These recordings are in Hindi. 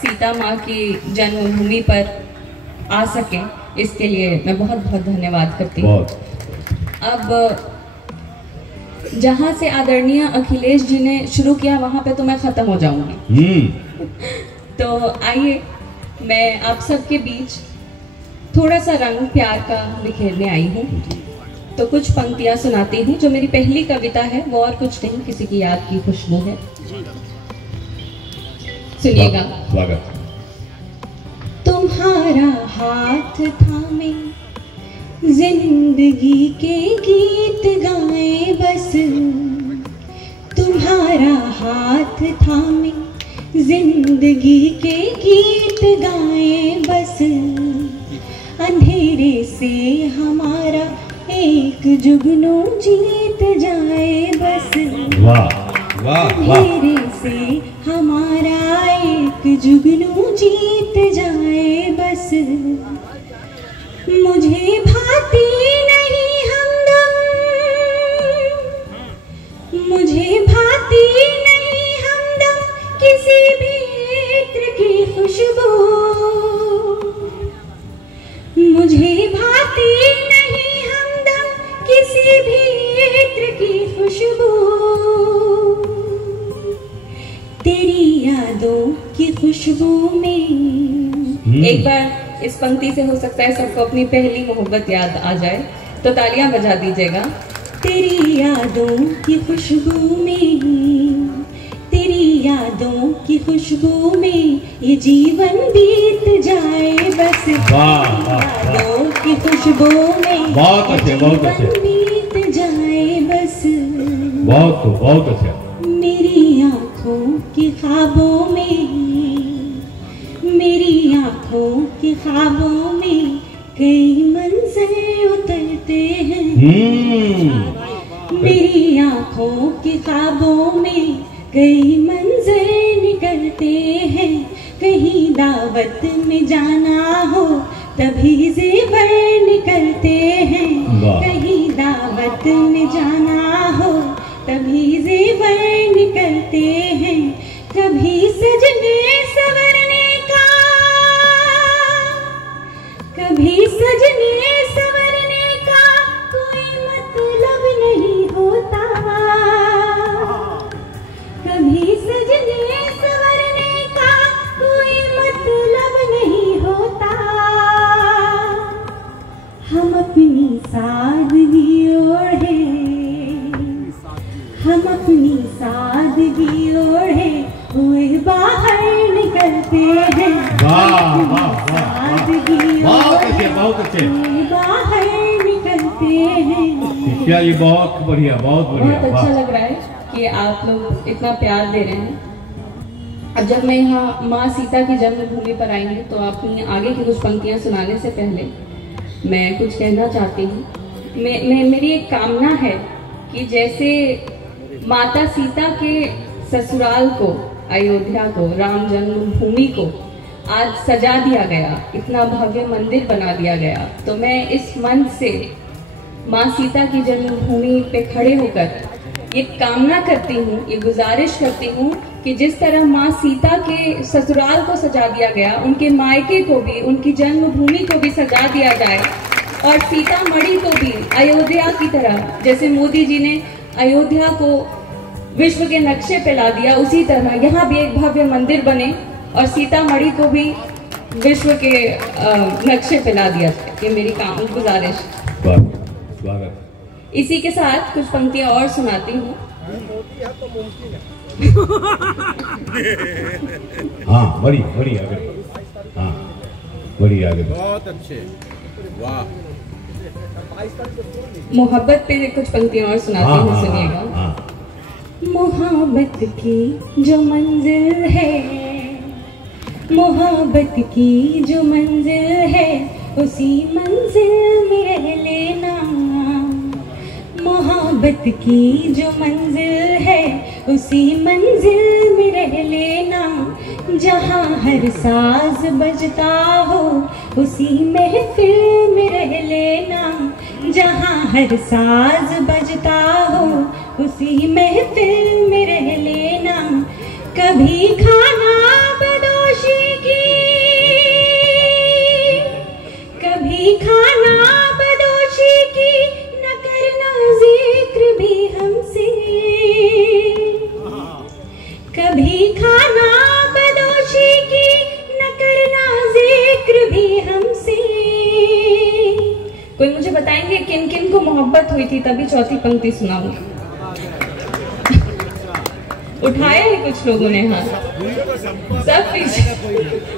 सीता माँ की जन्मभूमि पर आ सकें, इसके लिए मैं बहुत बहुत धन्यवाद करती हूँ। अब जहाँ से आदरणीय अखिलेश जी ने शुरू किया वहाँ पे तो मैं ख़त्म हो जाऊँगी। तो आइए मैं आप सबके बीच थोड़ा सा रंग प्यार का बिखेरने आई हूँ। तो कुछ पंक्तियाँ सुनाती हूँ। जो मेरी पहली कविता है वो और कुछ नहीं, किसी की याद की खुशबू है। सुनिएगा। स्वागत। तुम्हारा हाथ थामे जिंदगी के गीत गाए बस, तुम्हारा हाथ थामे जिंदगी के गीत गाए बस, अंधेरे से हमारा एक जुगनू जीत जाए बस। वाह वाह वाह। अंधेरे से हमारा एक जुगनू जीत जाए बस, मुझे भाती नहीं हमदम, मुझे भाती नहीं हमदम किसी भी इत्र की खुशबू, मुझे भाती नहीं हमदम किसी भी इत्र की खुशबू, तेरी यादों की खुशबू में। एक बार इस पंक्ति से हो सकता है सबको अपनी पहली मोहब्बत याद आ जाए, तो तालियां बजा दीजिएगा। तेरी यादों की खुशबू में, तेरी यादों की खुशबू में ये जीवन बीत जाए बस। यादों की खुशबू में बहुत अच्छे, बहुत अच्छे, बीत जाए बस। बहुत अच्छा। मेरी आँखों के ख्वाबों में, मेरी आँखों के ख्वाबों में कई मंजर उतरते हैं। मेरी आँखों के ख्वाबों में कई मंजर निकलते हैं। कहीं दावत में जाना हो तभी जेवर निकलते हैं। कहीं दावत में जाना हो तभी जेवर निकलते हैं। कभी सजने सवरने का, कभी सजने सवरने का कोई मतलब नहीं होता, कभी सजने सवरने का कोई मतलब नहीं होता। हम अपनी सादगी ओढ़े, हम अपनी सादगी ओढ़े हुए बाहर निकलते हैं। वाह वाह वाह, बहुत अच्छे, बहुत अच्छे। बाहर निकलते हैं। क्या ये बहुत बढ़िया, बहुत बढ़िया। बहुत अच्छा लग रहा है कि आप लोग इतना प्यार दे रहे हैं। अब जब मैं यहाँ माँ सीता की जन्मभूमि पर आएंगे तो अपनी आगे की कुछ पंक्तियाँ सुनाने से पहले मैं कुछ कहना चाहती हूँ। मेरी एक कामना है कि जैसे माता सीता के ससुराल को, अयोध्या को, राम जन्मभूमि को आज सजा दिया गया, इतना भव्य मंदिर बना दिया गया, तो मैं इस मन से माँ सीता की जन्मभूमि पे खड़े होकर ये कामना करती हूँ, ये गुजारिश करती हूँ कि जिस तरह माँ सीता के ससुराल को सजा दिया गया, उनके मायके को भी, उनकी जन्मभूमि को भी सजा दिया जाए, और सीतामढ़ी को भी अयोध्या की तरह, जैसे मोदी जी ने अयोध्या को विश्व के नक्शे पे ला दिया, उसी तरह यहाँ भी एक भव्य मंदिर बने और सीतामढ़ी को भी विश्व के नक्शे पे ला दिया जाए। ये मेरी गुजारिश। स्वागत। इसी के साथ कुछ पंक्तियां और सुनाती हूँ। हाँ, बड़ी बड़ी आगे, हाँ बड़ी आगे। बहुत अच्छे, वाह। मोहब्बत पे कुछ पंक्तियां और सुनाती हूँ, सुनिएगा। मोहब्बत की जो मंजिल है, मोहब्बत की जो मंजिल है, उसी मंजिल में रह लेना। मोहब्बत की जो मंजिल है, उसी मंजिल में रह लेना। जहाँ हर साज बजता हो, उसी महफिल में रह लेना। जहाँ हर साज बजता हो, उसी महफिल में रह लेना। कभी खाना बदोशी किन किन को मोहब्बत हुई थी तभी चौथी पंक्ति सुनाऊंगी। उठाए ही कुछ लोगों ने हाथ, सब पीछे।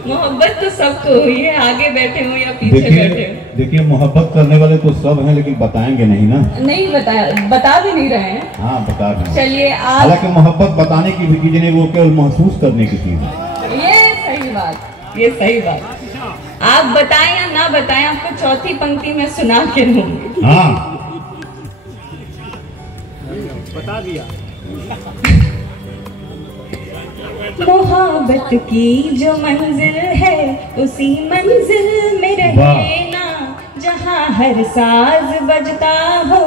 मोहब्बत तो सबको हुई है, आगे बैठे हो या पीछे बैठे हो। देखिए मोहब्बत करने वाले तो सब हैं, लेकिन बताएंगे नहीं ना। नहीं बताया, बता भी नहीं रहे हैं। हाँ बता रहे हैं। चलिए आप, हालांकि मोहब्बत बताने की भी चीज नहीं, वो केवल महसूस करने की चीज है। ये सही बात, ये सही बात। आप बताएं या ना बताएं, आपको चौथी पंक्ति में सुना के दूंगी। हाँ बता दिया। मोहब्बत की जो मंजिल है उसी मंजिल में रहना, जहाँ हर साज बजता हो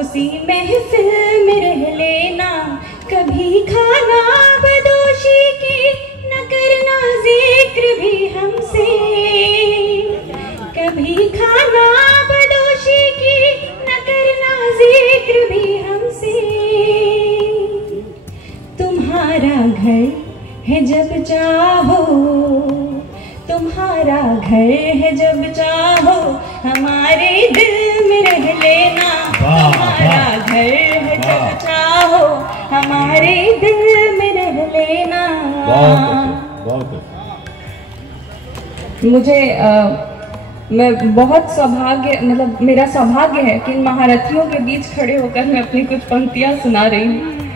उसी महफिल में रह लेना। कभी खाना बदोशी की न करना जिक्र भी हमसे, कभी खाना बदोशी की न करना जिक्र भी हमसे। तुम्हारा घर है जब चाहो, तुम्हारा घर है जब चाहो, हमारे दिल में रह लेना। तुम्हारा घर है जब चाहो, हमारे दिल में रह लेना। मुझे मैं बहुत सौभाग्य, मतलब मेरा सौभाग्य है कि इन महारथियों के बीच खड़े होकर मैं अपनी कुछ पंक्तियां सुना रही हूँ।